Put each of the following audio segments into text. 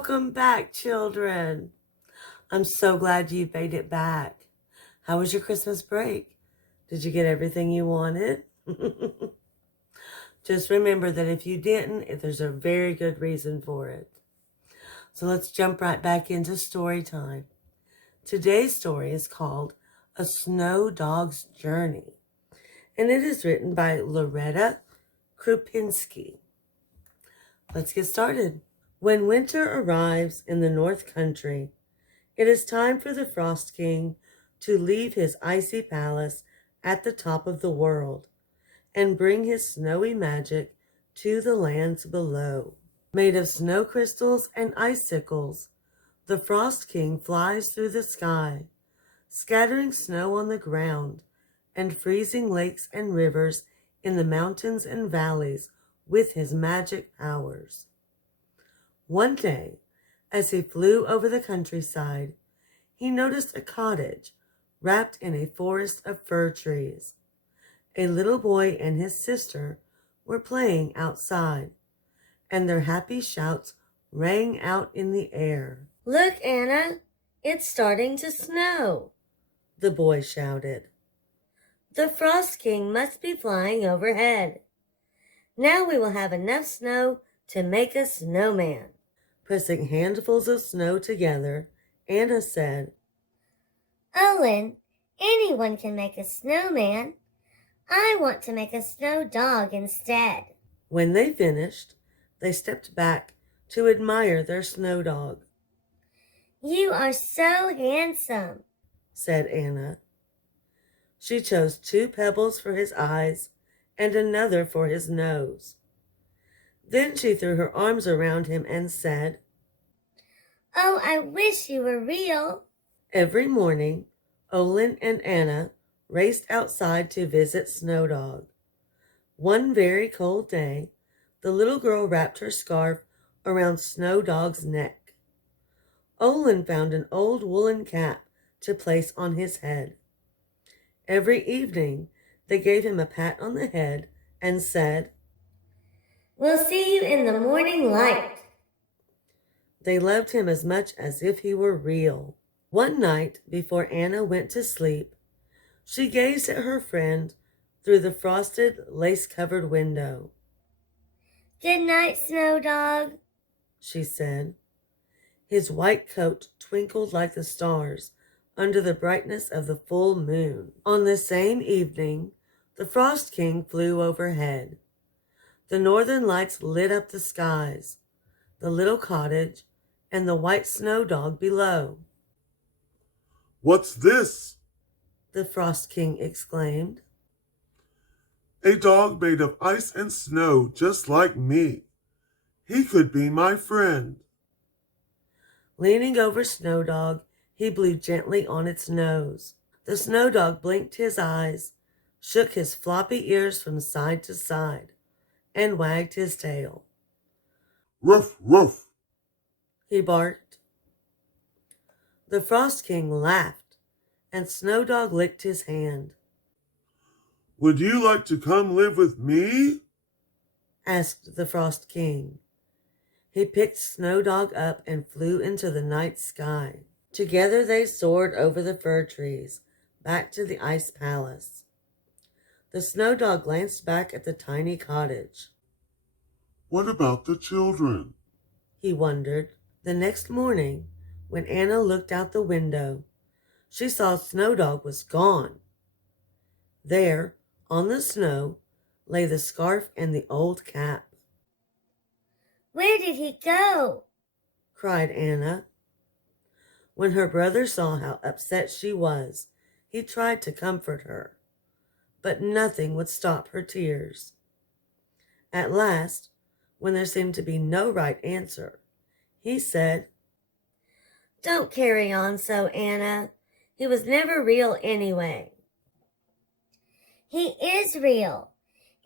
Welcome back, children. I'm so glad you made it back. How was your Christmas break? Did you get everything you wanted? Just remember that if you didn't, there's a very good reason for it. So let's jump right back into story time. Today's story is called A Snow Dog's Journey, and it is written by Loretta Krupinski. Let's get started. When winter arrives in the North Country, it is time for the Frost King to leave his icy palace at the top of the world and bring his snowy magic to the lands below. Made of snow crystals and icicles, the Frost King flies through the sky, scattering snow on the ground and freezing lakes and rivers in the mountains and valleys with his magic powers. One day, as he flew over the countryside, he noticed a cottage wrapped in a forest of fir trees. A little boy and his sister were playing outside, and their happy shouts rang out in the air. "Look, Anna, it's starting to snow," the boy shouted. "The Frost King must be flying overhead. Now we will have enough snow to make a snowman." Pressing handfuls of snow together, Anna said, "Owen, anyone can make a snowman. I want to make a snow dog instead." When they finished, they stepped back to admire their snow dog. "You are so handsome," said Anna. She chose 2 pebbles for his eyes and another for his nose. Then she threw her arms around him and said, "Oh, I wish you were real." Every morning, Olin and Anna raced outside to visit Snow Dog. One very cold day, the little girl wrapped her scarf around Snow Dog's neck. Olin found an old woolen cap to place on his head. Every evening, they gave him a pat on the head and said, "We'll see you in the morning light." They loved him as much as if he were real. One night, before Anna went to sleep, she gazed at her friend through the frosted, lace-covered window. "Good night, Snow Dog," she said. His white coat twinkled like the stars under the brightness of the full moon. On the same evening, the Frost King flew overhead. The northern lights lit up the skies, the little cottage, and the white snow dog below. "What's this?" the Frost King exclaimed. "A dog made of ice and snow just like me. He could be my friend." Leaning over Snow Dog, he blew gently on its nose. The Snow Dog blinked his eyes, shook his floppy ears from side to side, and wagged his tail. "Ruff, ruff," he barked. The Frost King laughed, and Snow Dog licked his hand. "Would you like to come live with me?" asked the Frost King. He picked Snow Dog up and flew into the night sky. Together they soared over the fir trees, back to the ice palace. The Snow Dog glanced back at the tiny cottage. "What about the children?" he wondered. The next morning, when Anna looked out the window, she saw Snow Dog was gone. There, on the snow, lay the scarf and the old cap. "Where did he go?" cried Anna. When her brother saw how upset she was, he tried to comfort her, but nothing would stop her tears. At last, when there seemed to be no right answer, he said, "Don't carry on so, Anna. He was never real anyway." "He is real.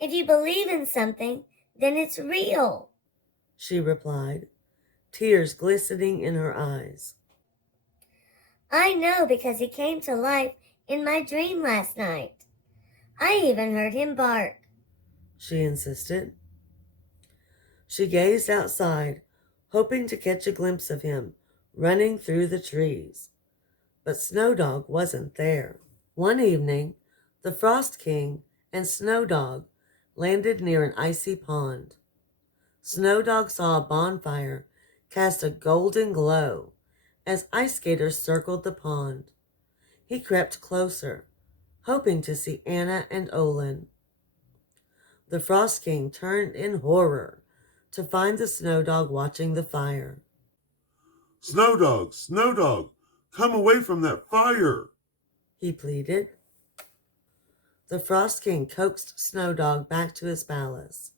If you believe in something, then it's real," she replied, tears glistening in her eyes. "I know because he came to life in my dream last night. I even heard him bark," she insisted. She gazed outside, hoping to catch a glimpse of him running through the trees. But Snow Dog wasn't there. One evening, the Frost King and Snow Dog landed near an icy pond. Snow Dog saw a bonfire cast a golden glow as ice skaters circled the pond. He crept closer, hoping to see Anna and Olin. The Frost King turned in horror to find the Snow Dog watching the fire. Snow Dog, come away from that fire, He pleaded. The Frost King coaxed Snow Dog back to his palace.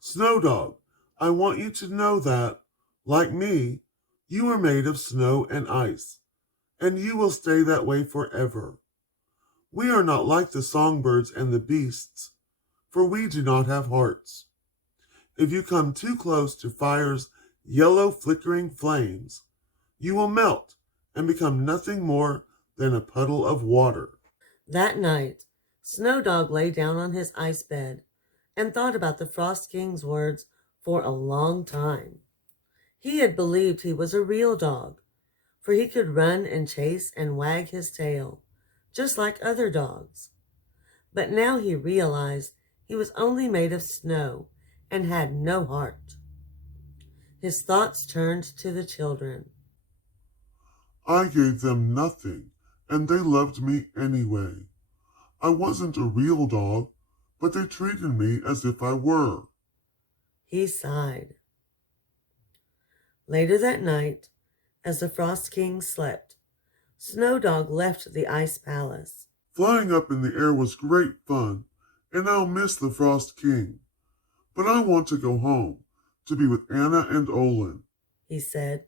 Snow Dog, I want you to know that, like me, you are made of snow and ice, and you will stay that way forever. We are not like the songbirds and the beasts, for we do not have hearts. If you come too close to fire's yellow flickering flames, you will melt and become nothing more than a puddle of water. That night, Snow Dog lay down on his ice bed and thought about the Frost King's words for a long time. He had believed he was a real dog, for he could run and chase and wag his tail, just like other dogs. But now he realized he was only made of snow and had no heart. His thoughts turned to the children. I gave them nothing, and they loved me anyway. I wasn't a real dog, but they treated me as if I were. He sighed. Later that night, as the Frost King slept, Snow Dog left the ice palace. Flying up in the air was great fun, and I'll miss the Frost King. But I want to go home, to be with Anna and Olin, He said.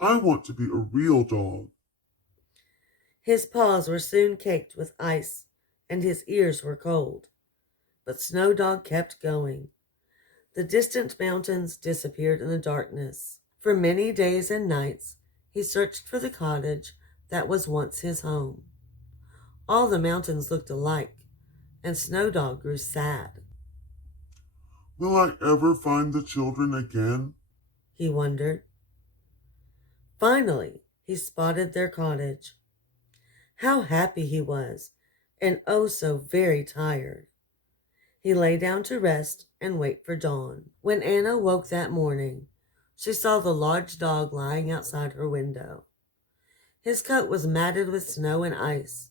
I want to be a real dog. His paws were soon caked with ice, and his ears were cold. But Snow Dog kept going. The distant mountains disappeared in the darkness. For many days and nights, he searched for the cottage that was once his home. All the mountains looked alike, and Snow Dog grew sad. Will I ever find the children again? He wondered. Finally, he spotted their cottage. How happy he was, and oh so very tired. He lay down to rest and wait for dawn. When Anna woke that morning, she saw the large dog lying outside her window. His coat was matted with snow and ice,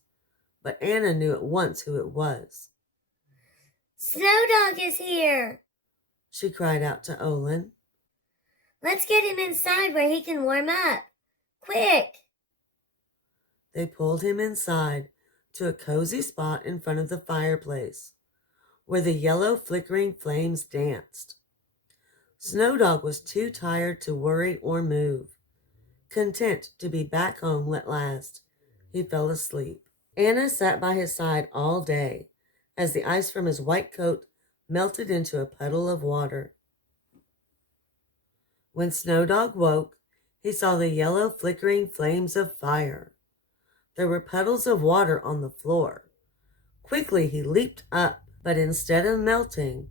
but Anna knew at once who it was. Snow Dog is here. She cried out to Olin. Let's get him inside where he can warm up. Quick! They pulled him inside to a cozy spot in front of the fireplace, where the yellow flickering flames danced. Snow Dog was too tired to worry or move. Content to be back home at last, he fell asleep. Anna sat by his side all day as the ice from his white coat melted into a puddle of water. When Snow Dog woke, he saw the yellow flickering flames of fire. There were puddles of water on the floor. Quickly he leaped up, but instead of melting,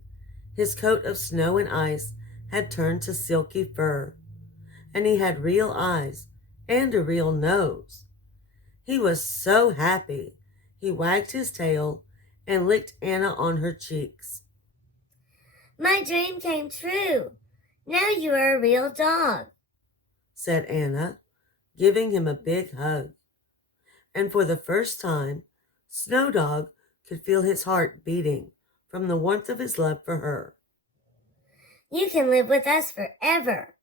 his coat of snow and ice had turned to silky fur, and he had real eyes and a real nose. He was so happy, he wagged his tail and licked Anna on her cheeks. My dream came true. Now you are a real dog, said Anna, giving him a big hug. And for the first time, Snow Dog could feel his heart beating from the warmth of his love for her. You can live with us forever,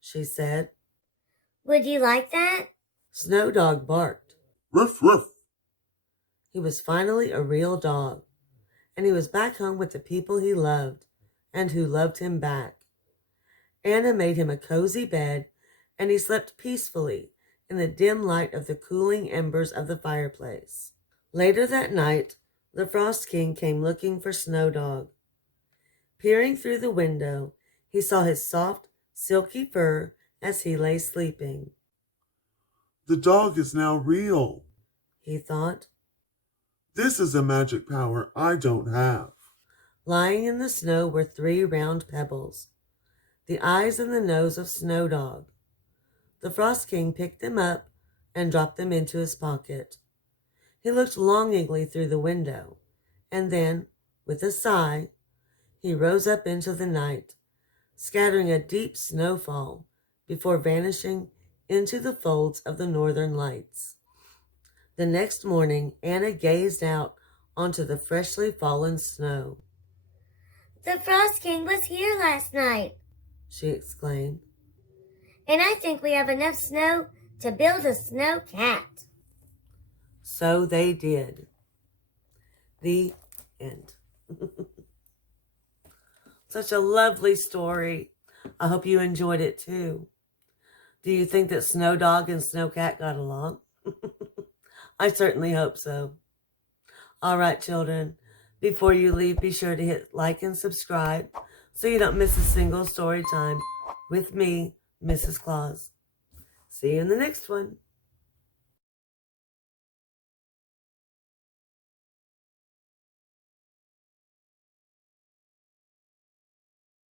she said. Would you like that? Snow Dog barked. Ruff, ruff. He was finally a real dog, and he was back home with the people he loved and who loved him back. Anna made him a cozy bed, and he slept peacefully in the dim light of the cooling embers of the fireplace. Later that night, the Frost King came looking for Snow Dog. Peering through the window, he saw his soft, silky fur as he lay sleeping. The dog is now real, he thought. This is a magic power I don't have. Lying in the snow were 3 round pebbles. the eyes and the nose of Snow Dog. The Frost King picked them up and dropped them into his pocket. He looked longingly through the window, and then, with a sigh, he rose up into the night, scattering a deep snowfall before vanishing into the folds of the northern lights. The next morning, Anna gazed out onto the freshly fallen snow. "The Frost King was here last night," she exclaimed. "and I think we have enough snow to build a snow cat." So they did. The end. Such a lovely story. I hope you enjoyed it too. Do you think that Snow Dog and Snow Cat got along? I certainly hope so. All right, children. Before you leave, be sure to hit like and subscribe so you don't miss a single story time with me, Mrs. Claus. See you in the next one.